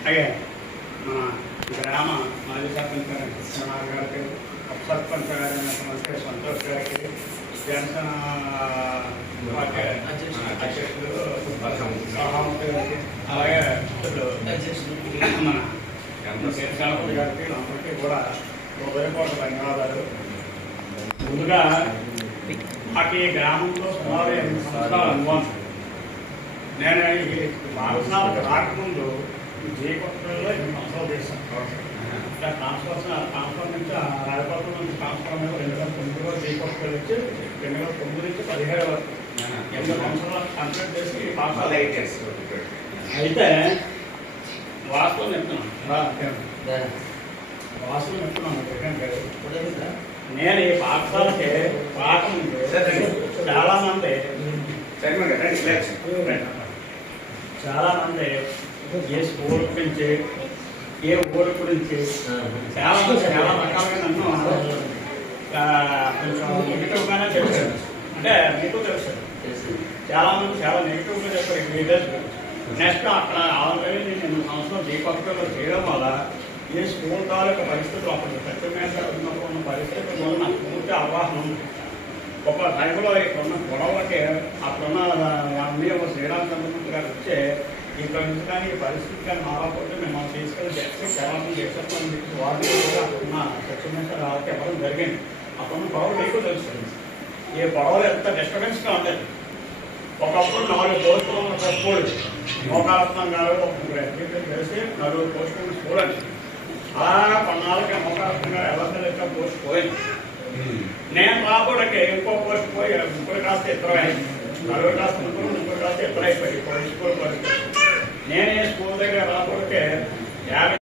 అలాగే మన గ్రామ మాజీ సర్పంచ్ గారి కృష్ణనాథ్ గారికి ఉప సర్పంచ్ గారైనటువంటి సంతోష్ గారికి జనసేన పార్టీ అధ్యక్షుడు సహామూర్తి గారికి అలాగే మన గణపతి గారికి అందరికీ కూడా హృదయపూర్వక ధన్యవాదాలు. ముందుగా మాకు ఈ గ్రామంలో సుమారు 8 సంవత్సరాల అనుభవం. నేను ఈ పాఠశాలకు రాకముందు జయకొట్టలో 8 సంవత్సరాలు చేశాను. ట్రాన్స్ఫర్ నుంచి రాజపాత్ర నుంచి ట్రాన్స్ఫర్ మీద 2009లో జయకొట్టలో వచ్చి 2009 నుంచి 17 వరకు 8 సంవత్సరాలు కంప్లీట్ చేసి పాఠశాల అయితే వాస్తవం చెప్తున్నాను ఎందుకంటే నేను ఈ పాఠశాలకి రాకముందు చాలా మంది ఏ స్కూల్ గురించి ఏ ఊరి గురించి చాలా రకాలుగా నన్ను కొంచెం నెగిటివ్గానే చెప్పారు. అంటే మీకు తెలుసు చాలా మంది చాలా నెగిటివ్గా చెప్పారు ఈ విలేజ్. నెక్స్ట్ అక్కడ ఆల్రెడీ నేను 8 సంవత్సరాలు దీపక్లో చేయడం వల్ల ఈ స్కూల్ తాలూకు పరిస్థితులు అప్పుడు సత్యమేశ్వర ఉన్నప్పుడు ఉన్న పరిస్థితుల వల్ల నాకు పూర్తి అవగాహన ఉంది. ఒక టైంలో ఇక్కడున్న గొడవలకి అప్పుడున్న అన్నీ ఒక శ్రీరామచంద్రమూర్తి గారు వచ్చే ఇక్కడ నుంచి కానీ ఈ పరిస్థితి కానీ మారకపోతే మేము తీసుకెళ్ళి కేరళం చేసేస్తామని చెప్పి వాళ్ళు కూడా అప్పుడున్న సత్యమేశ్వర వాళ్ళకి ఇవ్వడం జరిగింది. అప్పుడున్న గొడవలు మీకు తెలుస్తుంది. ఈ గొడవలు ఎంత డిస్టర్బెన్స్గా ఉండేది. ఒకప్పుడు 4 పోస్టులు ఉన్న స్కూల్ మోకారత్నం గారు చేసి 4 పోస్టులు ఉన్న స్కూల్ అని అలా కొన్నాళ్ళకి మోకారత్నం గారు ఎవరి దగ్గర పోస్ట్ పోయింది. నేను రాబోడికి ఇంకో పోస్ట్ పోయి ముగ్గురు కాస్త ఇద్దరు అయింది. 4 కాస్త ముగ్గురు కాస్త ఇద్దరు అయిపోయి స్కూల్ పరిస్థితి. నేను ఈ స్కూల్ దగ్గర రాబోడికి 50